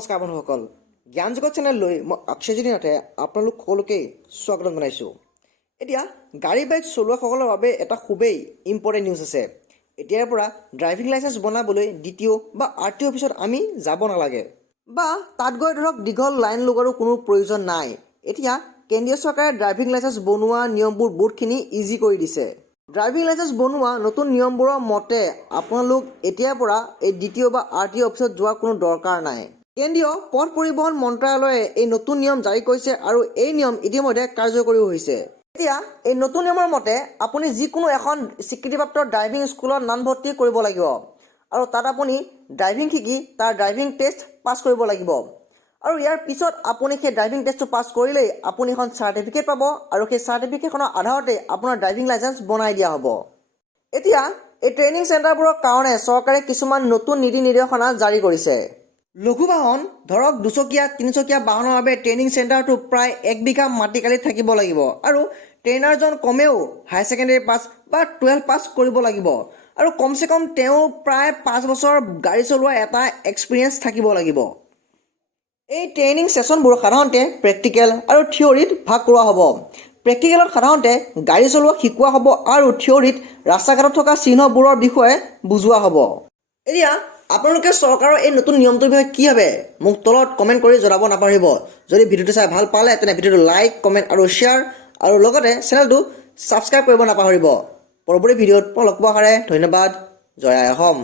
নমস্কাৰ বন্ধুসকল, জ্ঞান জগত চেনেললৈ মই অক্ষয়জ্যোতি নাথে আপোনালোক সকলোকে স্বাগতম জনাইছোঁ। এতিয়া গাড়ী বাইক চলোৱাসকলৰ বাবে এটা খুবেই ইম্পৰ্টেণ্ট নিউজ আছে। এতিয়াৰ পৰা ড্ৰাইভিং লাইচেন্স বনাবলৈ DTO বা RTO অফিচত আমি যাব নালাগে বা তাত গৈ ধৰক দীঘল লাইন লগাৰো কোনো প্ৰয়োজন নাই। এতিয়া কেন্দ্ৰীয় চৰকাৰে ড্ৰাইভিং লাইচেন্স বনোৱা নিয়মবোৰ বহুতখিনি ইজি কৰি দিছে। ড্ৰাইভিং লাইচেন্স বনোৱা নতুন নিয়মবোৰৰ মতে আপোনালোক এতিয়াৰ পৰা এই DTO বা RTO অফিচত যোৱাৰ কোনো দৰকাৰ নাই। কেন্দ্ৰীয় পথ পৰিবহণ মন্ত্ৰালয়ে এই নতুন নিয়ম জাৰি কৰিছে আৰু এই নিয়ম ইতিমধ্যে কাৰ্যকৰীও হৈছে। এতিয়া এই নতুন নিয়মৰ মতে আপুনি যিকোনো এখন স্বীকৃতিপ্ৰাপ্ত ড্ৰাইভিং স্কুলত নামভৰ্তি কৰিব লাগিব আৰু তাত আপুনি ড্ৰাইভিং শিকি তাৰ ড্ৰাইভিং টেষ্ট পাছ কৰিব লাগিব আৰু ইয়াৰ পিছত আপুনি সেই ড্ৰাইভিং টেষ্টটো পাছ কৰিলেই আপুনি এখন চাৰ্টিফিকেট পাব আৰু সেই চাৰ্টিফিকেটখনৰ আধাৰতে আপোনাৰ ড্ৰাইভিং লাইচেন্স বনাই দিয়া হ'ব। এতিয়া এই ট্ৰেইনিং চেণ্টাৰবোৰৰ কাৰণে চৰকাৰে কিছুমান নতুন নীতি নিৰ্দেশনা জাৰি কৰিছে। লঘু বাহন ধৰক 2 চকীয়া 3 চকীয়া বাহনৰ বাবে ট্ৰেইনিং চেণ্টাৰটো প্ৰায় 1 বিঘা মাটিকালিত থাকিব লাগিব আৰু ট্ৰেইনাৰজন কমেও হাই ছেকেণ্ডেৰী পাছ বা 12 পাছ কৰিব লাগিব আৰু কমচে কম তেওঁ প্ৰায় 5 বছৰ গাড়ী চলোৱাৰ এটা এক্সপিৰিয়েঞ্চ থাকিব লাগিব। এই ট্ৰেইনিং ছেশ্যনবোৰ সাধাৰণতে প্ৰেক্টিকেল আৰু থিয়ৰীত ভাগ কৰা হ'ব। প্ৰেক্টিকেলত সাধাৰণতে গাড়ী চলোৱা শিকোৱা হ'ব আৰু থিয়ৰীত ৰাস্তা ঘাটত থকা চিহ্নবোৰৰ বিষয়ে বুজোৱা হ'ব। এতিয়া আপোনালোকে চৰকাৰৰ এই নতুন নিয়মটোৰ বিষয়ে কি ভাবে মোক তলত কমেণ্ট কৰি জনাব নাপাহৰিব। যদি ভিডিঅ'টো চাই ভাল পালে তেনে ভিডিঅ'টো লাইক, কমেণ্ট আৰু শ্বেয়াৰ আৰু লগতে চেনেলটো ছাবস্ক্ৰাইব কৰিব নাপাহৰিব। পৰৱৰ্তী ভিডিঅ'ত লগ পোৱাৰ কাৰণে ধন্যবাদ। জয় আই অসম।